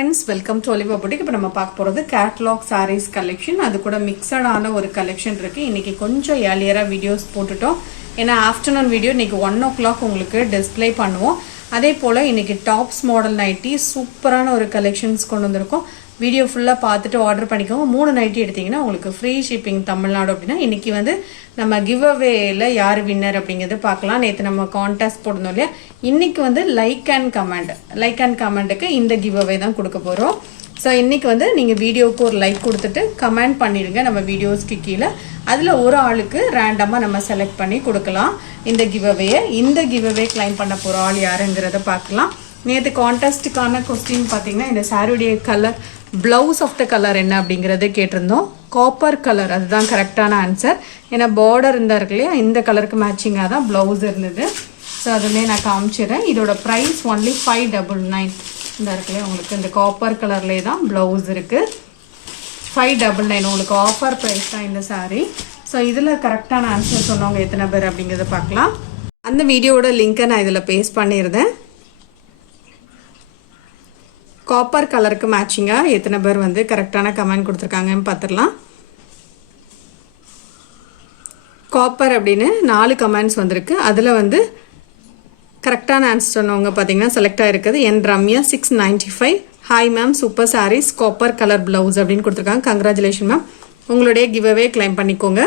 Friends, welcome to Oliva boutique. இப்போ நம்ம பார்க்க போகிறது கேட்லாக் சாரீஸ் கலெக்ஷன். அது கூட மிக்சடான ஒரு கலெக்ஷன் இருக்குது. இன்றைக்கி கொஞ்சம் ஏர்லியராக வீடியோஸ் போட்டுட்டோம். ஏன்னா ஆஃப்டர்நூன் வீடியோ இன்றைக்கி 1 o'clock உங்களுக்கு டிஸ்பிளே பண்ணுவோம். அதே போல் இன்றைக்கி டாப்ஸ் மாடல் நைட்டி சூப்பரான ஒரு கலெக்ஷன்ஸ் கொண்டு வந்திருக்கோம். வீடியோ ஃபுல்லாக பார்த்துட்டு ஆர்டர் பண்ணிக்கோங்க. 3 நைட்டி எடுத்திங்கன்னா உங்களுக்கு ஃப்ரீ ஷிப்பிங் தமிழ்நாடு. அப்படின்னா இன்றைக்கி நம்ம கிவ் அவேல யார் வின்னர் அப்படிங்கிறது பார்க்கலாம். நேற்று நம்ம கான்டெஸ்ட் போடணும் இல்லையா, இன்றைக்கி லைக் அண்ட் கமெண்ட்டுக்கு இந்த கிவ் அவே தான் கொடுக்க போகிறோம். ஸோ இன்றைக்கி நீங்கள் வீடியோவுக்கு ஒரு லைக் கொடுத்துட்டு கமெண்ட் பண்ணிடுங்க நம்ம வீடியோஸ்க்கு கீழே. அதில் ஒரு ஆளுக்கு ரேண்டமாக நம்ம செலக்ட் பண்ணி கொடுக்கலாம் இந்த கிவ் அவேயை. இந்த கிவ் அவே கிளைம் பண்ண போகிற ஆள் யாருங்கிறத பார்க்கலாம். நேற்று கான்டெஸ்ட்டுக்கான கொஸ்டின் பார்த்தீங்கன்னா, இந்த சாரியுடைய colour, blouse of the colour என்ன அப்படிங்கிறது கேட்டிருந்தோம். காப்பர் கலர், அதுதான் கரெக்டான ஆன்சர். ஏன்னா பார்டர் இருந்தா இருக்கு இல்லையா, இந்த கலருக்கு மேட்சிங்காக தான் ப்ளவுஸ் இருந்தது. ஸோ அதுலேயே நான் காமிச்சிடுறேன். இதோட ப்ரைஸ் ஒன்லி 599. இந்த இருக்கு இல்லையா, உங்களுக்கு இந்த காப்பர் கலர்லேயே தான் ப்ளவுஸ் இருக்குது. 599 உங்களுக்கு ஆஃபர் ப்ரைஸ் தான் இந்த சாரீ. ஸோ இதில் கரெக்டான ஆன்சர் சொன்னவங்க எத்தனை பேர் அப்படிங்கிறத பார்க்கலாம். அந்த வீடியோட லிங்க்கை நான் இதில் பேஸ்ட் பண்ணியிருந்தேன். காப்பர் கலருக்கு மேட்சிங்காக எத்தனை பேர் கரெக்டான கமெண்ட் கொடுத்துருக்காங்கன்னு பார்த்துடலாம். காப்பர் அப்படின்னு 4 கமெண்ட்ஸ் வந்திருக்கு. அதில் கரெக்டான ஆன்சர் சொன்னவங்க பார்த்தீங்கன்னா செலக்ட் ஆகிருக்குது. என் Ramya 695. Hi ma'am, super sarees, copper colour blouse அப்படின்னு கொடுத்துருக்காங்க. கங்க்ராச்சுலேஷன் மேம், உங்களுடைய கிவ் அவே கிளைம் பண்ணிக்கோங்க.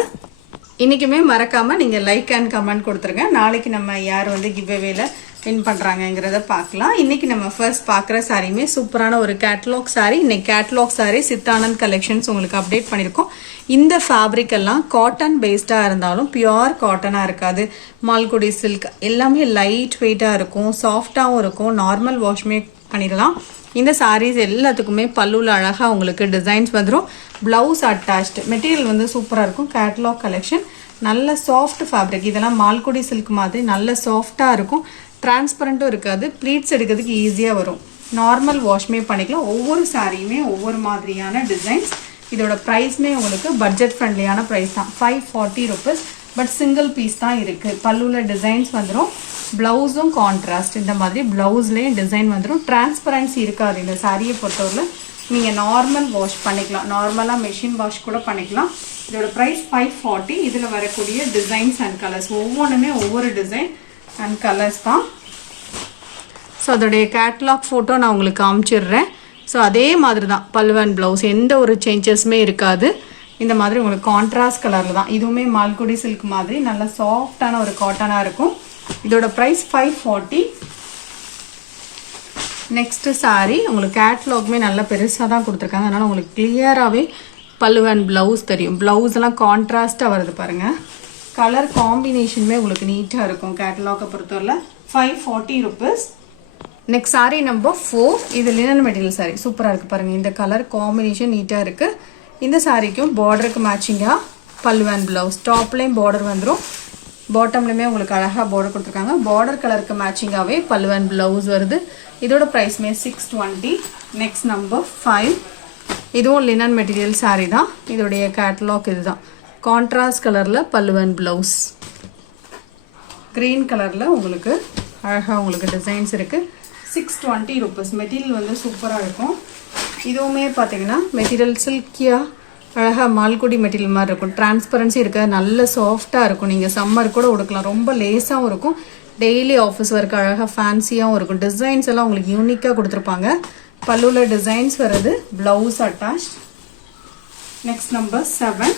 இன்றைக்குமே மறக்காமல் நீங்கள் லைக் அண்ட் கமெண்ட் கொடுத்துருங்க. நாளைக்கு நம்ம யார் கிவ் அவேல வின் பண்ணுறாங்கங்கிறத பார்க்கலாம். இன்றைக்கி நம்ம ஃபர்ஸ்ட் பார்க்குற சாரியுமே சூப்பரான ஒரு கேட்லாக் சாரீ. இன்னைக்கு கேட்லாக் சாரீ சித்தானந்த் கலெக்ஷன்ஸ் உங்களுக்கு அப்டேட் பண்ணியிருக்கோம். இந்த ஃபேப்ரிக் எல்லாம் காட்டன் பேஸ்டாக இருந்தாலும் பியூர் காட்டனாக இருக்காது. மால்குடி சில்க் எல்லாமே லைட் வெயிட்டாக இருக்கும், சாஃப்டாகவும் இருக்கும். நார்மல் வாஷ்மே பண்ணிடலாம். இந்த சாரீஸ் எல்லாத்துக்குமே பல்லுவில் அழகாக உங்களுக்கு டிசைன்ஸ் வந்துடும். Blouse attached. மெட்டீரியல் சூப்பராக இருக்கும். கேட்லாக் கலெக்ஷன், நல்ல சாஃப்ட் ஃபேப்ரிக். இதெல்லாம் மால்குடி சில்க் மாதிரி நல்ல சாஃப்டாக இருக்கும். டிரான்ஸ்பரண்ட்டும் இருக்காது. ப்ளீட்ஸ் எடுக்கிறதுக்கு ஈஸியாக வரும். நார்மல் வாஷ்மே பண்ணிக்கலாம். ஒவ்வொரு சாரியுமே ஒவ்வொரு மாதிரியான டிசைன்ஸ். இதோட ப்ரைஸ்மே உங்களுக்கு பட்ஜெட் ஃப்ரெண்ட்லியான ப்ரைஸ் தான், 540 rupees. பட் சிங்கிள் பீஸ் தான் இருக்குது. பல்லுவில் டிசைன்ஸ் வந்துடும். ப்ளவுஸும் கான்ட்ராஸ்ட். இந்த மாதிரி ப்ளவுஸ்லேயும் டிசைன் வந்துடும். டிரான்ஸ்பரன்சி இருக்காது இந்த சாரியை பொறுத்தவரை. நீங்கள் நார்மல் வாஷ் பண்ணிக்கலாம், நார்மலாக மெஷின் வாஷ் கூட பண்ணிக்கலாம். இதோட ப்ரைஸ் 540. இதில் வரக்கூடிய டிசைன்ஸ் அண்ட் கலர்ஸ் ஒவ்வொன்றுமே ஒவ்வொரு டிசைன் அண்ட் கலர்ஸ் தான். ஸோ அதோடைய கேட்லாக் ஃபோட்டோ நான் உங்களுக்கு காமிச்சிடுறேன். ஸோ அதே மாதிரி தான் பல்லு அண்ட் ப்ளவுஸ், எந்த ஒரு சேஞ்சஸுமே இருக்காது. இந்த மாதிரி உங்களுக்கு கான்ட்ராஸ்ட் கலரில் தான். இதுவுமே மால்குடி சில்க் மாதிரி நல்ல சாஃப்டான ஒரு காட்டனாக இருக்கும். இதோட ப்ரைஸ் 540. நெக்ஸ்ட் சாரீ உங்களுக்கு கேட்லாக்மே நல்லா பெருசாக தான் கொடுத்துருக்காங்க. அதனால் உங்களுக்கு கிளியராகவே பல்லு அண்ட் ப்ளவுஸ் தெரியும். ப்ளவுஸ் எல்லாம் கான்ட்ராஸ்ட்டாக வருது பாருங்கள். கலர் காம்பினேஷனுமே உங்களுக்கு நீட்டாக இருக்கும். கேட்டலாகை பொறுத்தவரை 540 rupees. Next sari number 4. இது லினன் மெட்டீரியல் சாரீ சூப்பராக இருக்குது பாருங்கள். இந்த கலர் காம்பினேஷன் நீட்டாக இருக்குது. இந்த சாரீக்கும் பார்டருக்கு மேட்சிங்காக பல்லு அண்ட் ப்ளவுஸ். டாப்லேயும் பார்டர் வந்துடும், பாட்டம்லேயுமே உங்களுக்கு அழகாக பார்டர் கொடுத்துருக்காங்க. பார்டர் கலருக்கு மேட்சிங்காகவே பல்லு அண்ட் ப்ளவுஸ் வருது. இதோட ப்ரைஸ்மே 620. Next number 5. இதுவும் லினன் மெட்டீரியல் சாரீ தான். இதோடைய கேட்டலாக் இதுதான். கான்ட்ராஸ்ட் கலரில் பல்லு அண்ட் ப்ளவுஸ். க்ரீன் கலரில் உங்களுக்கு அழகாக உங்களுக்கு டிசைன்ஸ் இருக்குது. 620 rupees. மெட்டீரியல் சூப்பராக இருக்கும். இதுவுமே பார்த்தீங்கன்னா மெட்டீரியல் சில்கியாக அழகாக மால்குடி மெட்டீரியல் மாதிரி இருக்கும். டிரான்ஸ்பரன்சி இருக்க நல்ல சாஃப்டாக இருக்கும். நீங்கள் சம்மர் கூட உடுக்கலாம். ரொம்ப லேஸாகவும் இருக்கும். டெய்லி ஆஃபீஸ் ஒர்க் அழகாக ஃபேன்சியாகவும் இருக்கும். டிசைன்ஸ் எல்லாம் உங்களுக்கு யூனிக்காக கொடுத்துருப்பாங்க. பல்லுவில் டிசைன்ஸ் வருது. Blouse attach. Next number 7.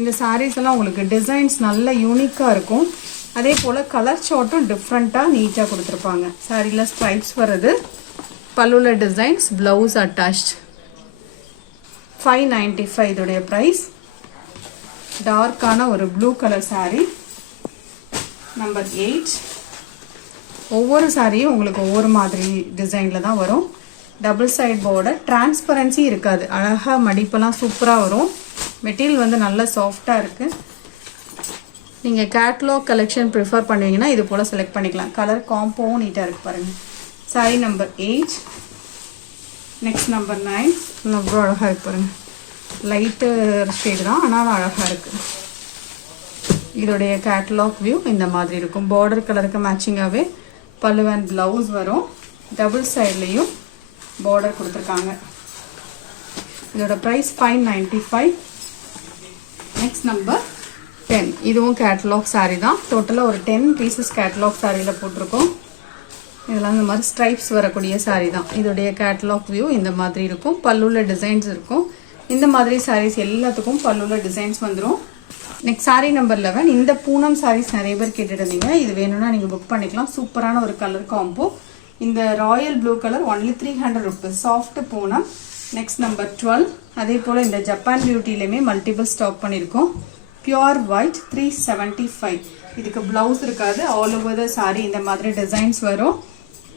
இந்த சாரீஸ் எல்லாம் உங்களுக்கு டிசைன்ஸ் நல்ல யூனிக்காக இருக்கும். அதே போல் கலர் சார்ட்டும் டிஃப்ரெண்ட்டாக நீட்டாக கொடுத்துருப்பாங்க. சாரியில் ஸ்ட்ரைப்ஸ் வருது. பல்லுவில் டிசைன்ஸ், ப்ளவுஸ் அட்டாச்ட். 595 இதோடைய ப்ரைஸ். டார்க்கான ஒரு ப்ளூ கலர் சாரீ நம்பர் 8. ஒவ்வொரு சாரியும் உங்களுக்கு ஒவ்வொரு மாதிரி டிசைனில் தான் வரும். Double side border. டிரான்ஸ்பரன்சி இருக்காது. அழகாக மடிப்பெல்லாம் சூப்பராக வரும். மெட்டீரியல் நல்லா சாஃப்டாக இருக்குது. நீங்கள் கேட்லாக் கலெக்ஷன் ப்ரிஃபர் பண்ணுவீங்கன்னா இது போல் செலக்ட் பண்ணிக்கலாம். கலர் காம்போவும் நீட்டாக இருக்குது பாருங்கள். Sorry number 8. Next number 9. ரொம்ப அழகாக இருக்கு பாருங்கள். லைட்டு ஷேடு தான், ஆனால் அழகாக இருக்குது. இதோடைய கேட்லாக் வியூ இந்த மாதிரி இருக்கும். பார்டர் கலருக்கு மேட்சிங்காகவே பல்லு அண்ட் ப்ளவுஸ் வரும். டபுள் சைட்லேயும் பார்டர் கொடுத்துருக்காங்க. இதோட ப்ரைஸ் 595. Next number 10. இதுவும் கேட்லாக் சாரீ தான். டோட்டலாக ஒரு 10 பீசஸ் கேட்லாக் சாரியில் போட்டிருக்கோம். இதெல்லாம் இந்த மாதிரி ஸ்ட்ரைப்ஸ் வரக்கூடிய சாரீ தான். இதோடைய கேட்லாக் வியூ இந்த மாதிரி இருக்கும். பல்லுல டிசைன்ஸ் இருக்கும். இந்த மாதிரி சாரீஸ் எல்லாத்துக்கும் பல்லுல டிசைன்ஸ் வந்துடும். Next sari number 11. இந்த பூனம் சாரீஸ் நிறைய பேர் கேட்டுருந்தீங்க. இது வேணும்னா நீங்கள் புக் பண்ணிக்கலாம். சூப்பரான ஒரு கலர் காம்போ. இந்த Royal blue colour only 300 rupees. Soft Poonam. Next number 12. அதே போல் இந்த ஜப்பான் பியூட்டிலையுமே மல்டிபிள் ஸ்டாக் பண்ணியிருக்கோம். Pure white 375. இதுக்கு ப்ளவுஸ் இருக்காது. ஆல் ஓவர் த சாரீ இந்த மாதிரி டிசைன்ஸ் வரும்.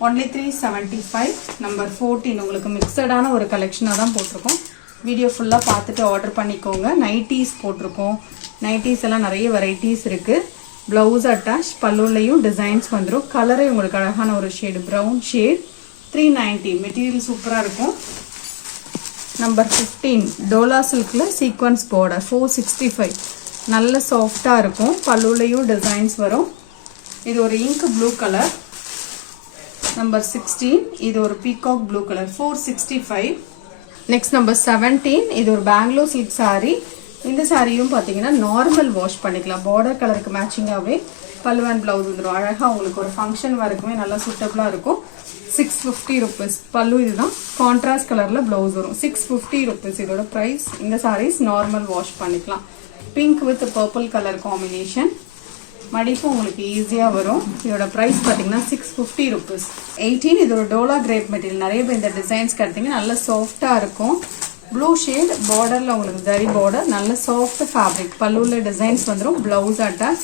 ஒன்லி 375. நம்பர் 14. உங்களுக்கு மிக்சடான ஒரு கலெக்ஷனாக தான் போட்டிருக்கோம். வீடியோ ஃபுல்லாக பார்த்துட்டு ஆர்டர் பண்ணிக்கோங்க. நைட்டீஸ் போட்டிருக்கோம். நைட்டீஸ் எல்லாம் நிறைய வெரைட்டிஸ் இருக்குது. ப்ளவுஸ் அட்டாச், பல்லுலையும் டிசைன்ஸ் வந்துடும். கலரே உங்களுக்கு அழகான ஒரு ஷேடு, ப்ரௌன் ஷேட். 390. மெட்டீரியல் சூப்பராக இருக்கும். நம்பர் 15. டோலா சில்கில் சீக்வன்ஸ் பார்டர் 465. நல்ல சாஃப்டாக இருக்கும். பல்லுலையும் டிசைன்ஸ் வரும். இது ஒரு இங்க் ப்ளூ கலர். நம்பர் 16. இது ஒரு peacock blue colour 465. Next number 17. இது ஒரு பெங்களூர் சில்க் சாரீ. இந்த சாரியும் பார்த்தீங்கன்னா நார்மல் வாஷ் பண்ணிக்கலாம். பார்டர் கலருக்கு மேட்சிங்காகவே பல்லு அண்ட் ப்ளவுஸ் வந்துடும். அழகாக உங்களுக்கு ஒரு ஃபங்க்ஷன் வரைக்குமே நல்லா சூட்டபுளாக இருக்கும். 650 rupees. பல்லு இதுதான். கான்ட்ராஸ்ட் கலரில் ப்ளவுஸ் வரும். 650 rupees இதோட ப்ரைஸ். இந்த சாரீஸ் நார்மல் வாஷ் பண்ணிக்கலாம். Pink with purple colour combination. மடிப்பு உங்களுக்கு ஈஸியாக வரும். இதோட ப்ரைஸ் பார்த்தீங்கன்னா 650 rupees. 18. இது ஒரு டோலா கிரேப் மெட்டீரியல். நிறைய பேர் இந்த டிசைன்ஸ் கிடைத்தீங்கன்னா நல்லா சாஃப்டாக இருக்கும். ப்ளூ ஷேட் பார்டரில் உங்களுக்கு ஜரி பார்டர். நல்ல சாஃப்ட் ஃபேப்ரிக். பல்லுவில் டிசைன்ஸ் வந்துடும். Blouse attach.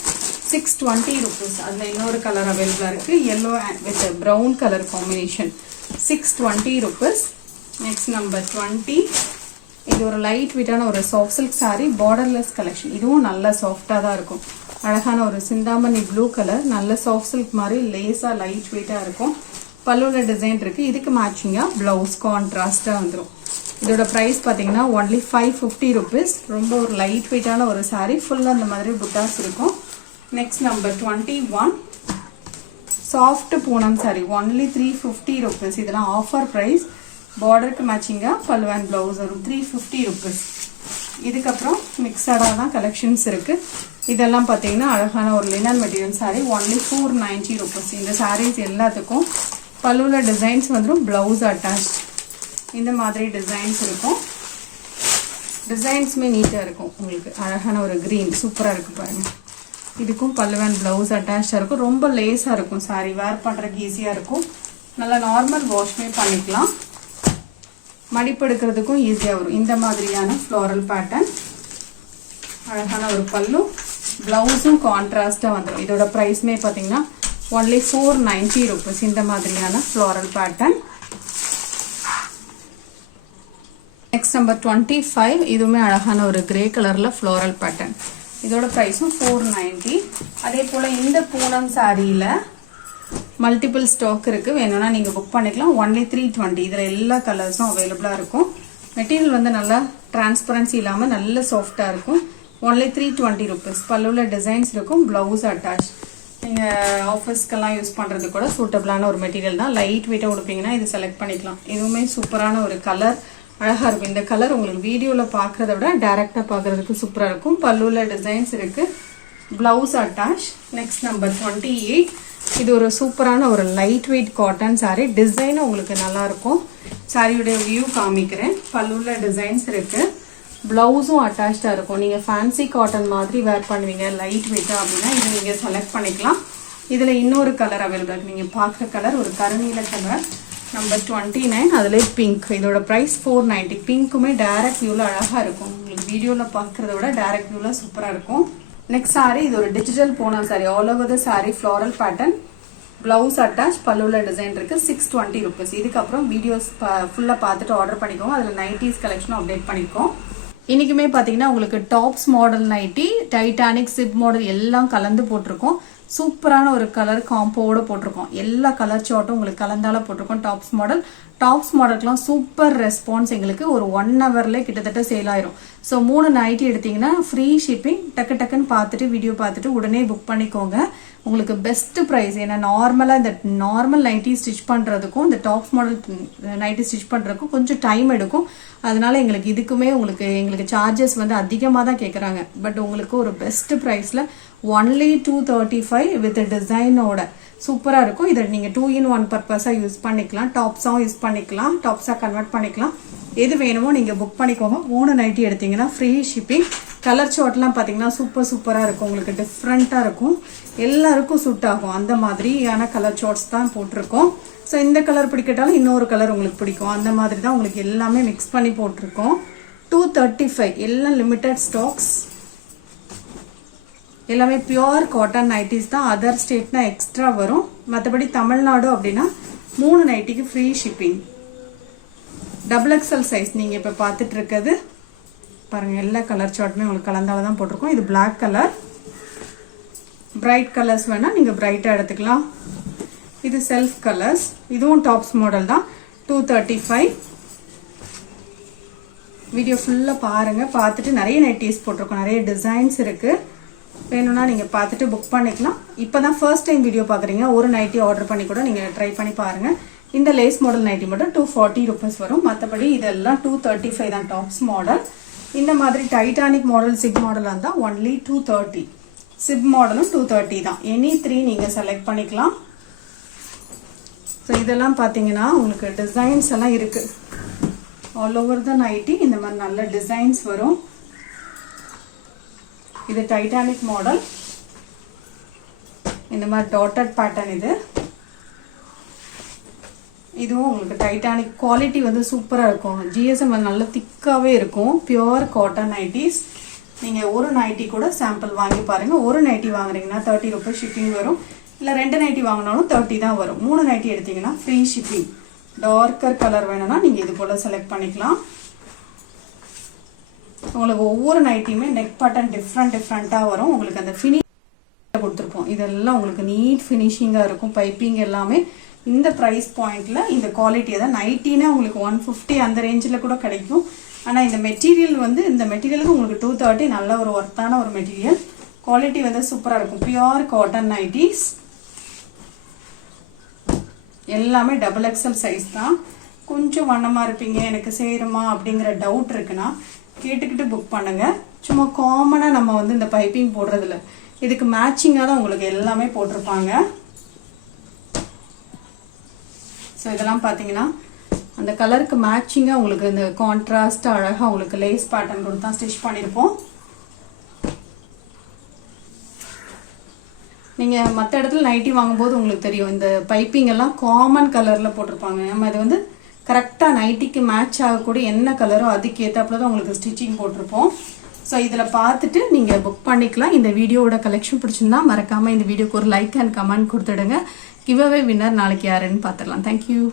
620 rupees. அதில் இன்னொரு கலர் அவைலபிளாக இருக்குது. Yellow with brown colour combination. 620 rupees. Next number 20. இது ஒரு லைட் வெயிட்டான ஒரு soft silk sari. Borderless collection. இதுவும் நல்ல சாஃப்டாக தான் இருக்கும். அழகான ஒரு சிந்தாமணி ப்ளூ கலர். நல்ல சாஃப்ட் சில்க் மாதிரி லேஸாக லைட் வெயிட்டாக இருக்கும். பல்லுவில் டிசைன் இருக்குது. இதுக்கு மேட்சிங்காக ப்ளவுஸ் கான்ட்ராஸ்டாக வந்துடும். இதோட ப்ரைஸ் பார்த்தீங்கன்னா ஒன்லி 550 rupees. ரொம்ப ஒரு லைட் வெயிட்டான ஒரு சாரீ. ஃபுல்லாக அந்த மாதிரி புட்டாஸ் இருக்கும். Next number 21. Soft Poonam sari only 350 rupees. இதெல்லாம் ஆஃபர் ப்ரைஸ். பார்டருக்கு மேட்சிங்காக பல்லு அண்ட் ப்ளவுஸ் வரும். 350 rupees. இதுக்கப்புறம் மிக்சடாக தான் கலெக்ஷன்ஸ் இருக்குது. இதெல்லாம் பார்த்தீங்கன்னா அழகான ஒரு linen material sari only 490 rupees. இந்த சாரீஸ் எல்லாத்துக்கும் பல்லுவில் டிசைன்ஸ் வந்துடும். Blouse attach. இந்த மாதிரி டிசைன்ஸ் இருக்கும். டிசைன்ஸுமே நீட்டாக இருக்கும். உங்களுக்கு அழகான ஒரு க்ரீன் சூப்பராக இருக்குது பாருங்கள். இதுக்கும் பல்லு அண்ட் ப்ளவுஸ் அட்டாச்சாக இருக்கும். ரொம்ப லேஸாக இருக்கும். சாரி வேர் பண்ணுறதுக்கு ஈஸியாக இருக்கும். நல்லா நார்மல் வாஷ்மே பண்ணிக்கலாம். மடிப்பு எடுக்கிறதுக்கும் ஈஸியாக வரும். இந்த மாதிரியான ஃப்ளோரல் பேட்டர்ன். அழகான ஒரு பல்லு. ப்ளவுஸும் கான்ட்ராஸ்டாக வந்துடும். இதோட ப்ரைஸ்மே பார்த்தீங்கன்னா ஒன்லி 490 rupees. இந்த மாதிரியான ஃப்ளோரல் பேட்டர்ன். Next number 25. இதுவுமே அழகான ஒரு கிரே கலரில் ஃப்ளோரல் பேட்டர்ன். இதோட ப்ரைஸும் 490. அதே போல் இந்த பூனம் சாரியில் மல்டிபிள் ஸ்டாக் இருக்குது. வேணும்னா நீங்கள் புக் பண்ணிக்கலாம். ஒன்லி 320. இதில் எல்லா கலர்ஸும் அவைலபிளாக இருக்கும். மெட்டீரியல் வந்து நல்லா டிரான்ஸ்பரன்சி இல்லாமல் நல்ல சாஃப்டாக இருக்கும். Only 320 rupees. பல்லுவில் டிசைன்ஸ் இருக்கும். Blouse attach. நீங்கள் ஆஃபீஸ்க்கெல்லாம் யூஸ் பண்ணுறது கூட சூட்டபிளான ஒரு மெட்டீரியல் தான். லைட் வெயிட்டாக கொடுப்பீங்கன்னா இது செலக்ட் பண்ணிக்கலாம். இதுவுமே சூப்பரான ஒரு கலர். அழகாக இருக்கும். இந்த கலர் உங்களுக்கு வீடியோவில் பார்க்குறத விட டேரெக்டாக பார்க்குறதுக்கு சூப்பராக இருக்கும். பல்லுவில் டிசைன்ஸ் இருக்குது. Blouse attach. Next number 28. இது ஒரு சூப்பரான ஒரு லைட் வெயிட் காட்டன் சாரீ. டிசைனும் உங்களுக்கு நல்லாயிருக்கும். சாரியுடைய வியூ காமிக்கிறேன். பல்லுவில் டிசைன்ஸ் இருக்குது. ப்ளவுஸும் அட்டாச்சாக இருக்கும். நீங்கள் ஃபேன்சி காட்டன் மாதிரி வேர் பண்ணுவீங்க லைட் வெயிட்டாக அப்படின்னா இது நீங்கள் செலக்ட் பண்ணிக்கலாம். இதில் இன்னொரு கலர் அவைலபிள் இருக்குது. நீங்கள் பார்க்குற கலர் ஒரு கருநீல கலர். நம்பர் 29. அதில் பிங்க். இதோட ப்ரைஸ் 490. பிங்க்குமே டேரக்ட் வியூவில் அழகாக இருக்கும். உங்களுக்கு வீடியோவில் பார்க்குறத விட டேரக்ட் வியூவில் சூப்பராக இருக்கும். நெக்ஸ்ட் சாரீ இது ஒரு digital Poonam saree. All over the saree floral pattern. Blouse attach. பல்லுவில் டிசைன் இருக்குது. 620 rupees. இதுக்கப்புறம் வீடியோஸ் ஃபுல்லாக பார்த்துட்டு ஆர்டர் பண்ணிக்கோங்க. அதில் நைட்டிஸ் கலெக்ஷனும் அப்டேட் பண்ணிக்கோம். இன்றைக்குமே பார்த்தீங்கன்னா உங்களுக்கு tops model nightie, Titanic, chip model எல்லாம் கலந்து போட்டிருக்கோம். சூப்பரான ஒரு கலர் காம்போவோட போட்டிருக்கோம். எல்லா கலர் சார்ட்டும் உங்களுக்கு கலந்தால போட்டிருக்கோம். டாப்ஸ் மாடல் டாப்ஸ் மாடலுக்குலாம் சூப்பர் ரெஸ்பான்ஸ் எங்களுக்கு ஒரு 1 ஹவர்ல கிட்டத்தட்ட சேல் ஆயிரும். ஸோ 3 நைட்டி எடுத்தீங்கன்னா ஃப்ரீ ஷிப்பிங். டக்குன்னு பார்த்துட்டு வீடியோ பார்த்துட்டு உடனே புக் பண்ணிக்கோங்க. உங்களுக்கு பெஸ்ட் ப்ரைஸ். ஏன்னா நார்மலாக இந்த நார்மல் நைட்டி ஸ்டிச் பண்ணுறதுக்கும் இந்த டாப்ஸ் மாடல் நைட்டி ஸ்டிச் பண்ணுறதுக்கும் கொஞ்சம் டைம் எடுக்கும். அதனால எங்களுக்கு சார்ஜஸ் வந்து அதிகமாக தான் கேட்குறாங்க. பட் உங்களுக்கு ஒரு பெஸ்ட் ப்ரைஸில் ஒன்லி 235 வித் டிசைனோட சூப்பராக இருக்கும். இதை நீங்கள் 2-in-1 பர்பஸாக யூஸ் பண்ணிக்கலாம். டாப்ஸாகவும் யூஸ் பண்ணிக்கலாம். டாப்ஸாக கன்வெர்ட் பண்ணிக்கலாம். எது வேணுமோ நீங்கள் புக் பண்ணிக்கோங்க. 3 நைட்டி எடுத்தீங்கன்னா ஃப்ரீ ஷிப்பிங். கலர் ஷார்ட்லாம் பார்த்தீங்கன்னா சூப்பராக இருக்கும். உங்களுக்கு டிஃப்ரெண்ட்டாக இருக்கும். எல்லாருக்கும் சூட் ஆகும். அந்த மாதிரியான கலர் ஷார்ட்ஸ் தான் போட்டிருக்கோம். ஸோ இந்த கலர் பிடிக்கட்டாலும் இன்னொரு கலர் உங்களுக்கு பிடிக்கும். அந்த மாதிரி தான் உங்களுக்கு எல்லாமே மிக்ஸ் பண்ணி போட்டிருக்கோம். 235 எல்லாம் லிமிட்டட் ஸ்டாக்ஸ். எல்லாமே பியோர் காட்டன் நைட்டிஸ் தான். அதர் ஸ்டேட்னா எக்ஸ்ட்ரா வரும். மற்றபடி தமிழ்நாடு அப்படின்னா 3 நைட்டிக்கு ஃப்ரீ ஷிப்பிங். XXL சைஸ் நீங்கள் இப்போ பார்த்துட்டு இருக்கிறது பாருங்கள். எல்லா கலர் சார்ட்டுமே உங்களுக்கு கலந்தால தான் போட்டிருக்கோம். இது பிளாக் கலர். பிரைட் கலர்ஸ் வேணால் நீங்கள் பிரைட்டாக எடுத்துக்கலாம். இது செல்ஃப் கலர்ஸ். இதுவும் டாப்ஸ் மாடல் தான். 235. வீடியோ ஃபுல்லாக பாருங்கள். பார்த்துட்டு நிறைய நைட்டிஸ் போட்டிருக்கோம். நிறைய டிசைன்ஸ் இருக்குது. வேணும்னா நீங்கள் பார்த்துட்டு புக் பண்ணிக்கலாம். இப்போ தான் ஃபர்ஸ்ட் டைம் வீடியோ பார்க்குறீங்க, ஒரு நைட்டி ஆர்டர் பண்ணி கூட நீங்கள் ட்ரை பண்ணி பாருங்கள். இந்த லேஸ் மாடல் நைட்டி மட்டும் 240 rupees வரும். மற்றபடி இதெல்லாம் 235 தான் டாப்ஸ் மாடல். இந்த மாதிரி டைட்டானிக் மாடல் சிப் மாடலாக இருந்தால் ஒன்லி 230. சிப் மாடலும் 230 தான். எனி 3 நீங்கள் செலக்ட் பண்ணிக்கலாம். ஸோ இதெல்லாம் பார்த்தீங்கன்னா உங்களுக்கு டிசைன்ஸ் எல்லாம் இருக்குது. ஆல் ஓவர் த நைட்டி இந்த மாதிரி நல்ல டிசைன்ஸ் வரும். இது டைட்டானிக் மாடல். இந்த மாதிரி டாட்டட் பேட்டர்ன். இதுவும் உங்களுக்கு டைட்டானிக். குவாலிட்டி வந்து சூப்பராக இருக்கும். GSM நல்ல திக்காகவே இருக்கும். Pure cotton nighties. நீங்கள் ஒரு நைட்டி கூட சாம்பிள் வாங்கி பாருங்கள். ஒரு நைட்டி வாங்குறீங்கன்னா 30 rupees ஷிப்பிங் வரும். இல்லை 2 நைட்டி வாங்கினாலும் 30 தான் வரும். 3 நைட்டி எடுத்தீங்கன்னா ஃப்ரீ ஷிப்பிங். டார்க்கர் கலர் வேணும்னா நீங்கள் இது போல் செலக்ட் பண்ணிக்கலாம். உங்களுக்கு ஒவ்வொரு நைட்டியுமே நெக் பேட்டர்ன் டிஃப்ரெண்ட்டாக வரும். உங்களுக்கு அந்த ஃபினிஷ் கொடுத்துருப்போம். இதெல்லாம் உங்களுக்கு நீட் ஃபினிஷிங்காக இருக்கும். பைப்பிங் எல்லாமே இந்த ப்ரைஸ் பாயிண்டில் இந்த குவாலிட்டியை தான். நைட்டினா உங்களுக்கு 150 அந்த ரேஞ்சில் கூட கிடைக்கும். ஆனால் இந்த மெட்டீரியலுக்கு உங்களுக்கு 230 நல்ல ஒரு ஒர்த்தான ஒரு மெட்டீரியல். குவாலிட்டி வந்து சூப்பராக இருக்கும். Pure cotton nighties. எல்லாமே XXL சைஸ் தான். கொஞ்சம் வண்ணமாக இருப்பீங்க, எனக்கு சேருமா அப்படிங்கிற டவுட் இருக்குன்னா கேட்டுக்கிட்டு புக் பண்ணுங்க. சும்மா காமனாக நம்ம வந்து இந்த பைப்பிங் போடுறதில்ல. இதுக்கு மேட்சிங்காக தான் உங்களுக்கு எல்லாமே போட்டிருப்பாங்க. ஸோ இதெல்லாம் பார்த்தீங்கன்னா அந்த கலருக்கு மேட்சிங்காக உங்களுக்கு இந்த கான்ட்ராஸ்ட் அழகாக உங்களுக்கு லேஸ் பேட்டர்ன் கொடுத்து தான் ஸ்டிச் பண்ணியிருப்போம். நீங்கள் மற்ற இடத்துல நைட்டி வாங்கும்போது உங்களுக்கு தெரியும், இந்த பைப்பிங் எல்லாம் காமன் கலரில் போட்டிருப்பாங்க. நம்ம இது வந்து கரெக்டாக நைட்டிக்கு மேட்ச் ஆகக்கூடிய என்ன கலரோ அதுக்கு ஏற்றாப்புல தான் உங்களுக்கு ஸ்டிச்சிங் போட்டிருப்போம். ஸோ இதில் பார்த்துட்டு நீங்கள் புக் பண்ணிக்கலாம். இந்த வீடியோவோட கலெக்ஷன் பிடிச்சிருந்தா மறக்காமல் இந்த வீடியோக்கு ஒரு லைக் அண்ட் கமெண்ட் கொடுத்துடுங்க. கிவ் அவே வின்னர் நாளைக்கு யாருன்னு பார்த்துடலாம். தேங்க்யூ.